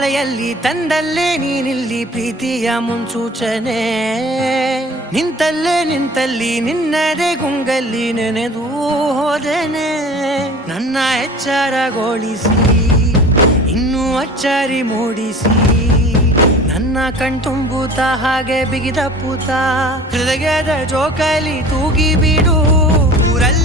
ಮಳೆಯಲ್ಲಿ ತಂದಲ್ಲೇ ನೀನಿಲ್ಲಿ ಪ್ರೀತಿಯ ಮುನ್ಸೂಚನೆ. ನಿಂತಲ್ಲಿ ನಿನ್ನದೇ ಗುಂಗಲ್ಲಿ ನೆನೆದು ಹೋದೆನೆ. ನನ್ನ ಎಚ್ಚರಗೊಳಿಸಿ ಇನ್ನೂ ಅಚ್ಚರಿ ಮೂಡಿಸಿ ನನ್ನ ಕಣ್ತುಂಬುತ್ತ ಹಾಗೆ ಬಿಗಿದ ಪೂತ ಹೃದಯದ ಜೋಕಾಲಿ ತೂಗಿ ಬಿಡು. ಊರಲ್ಲಿ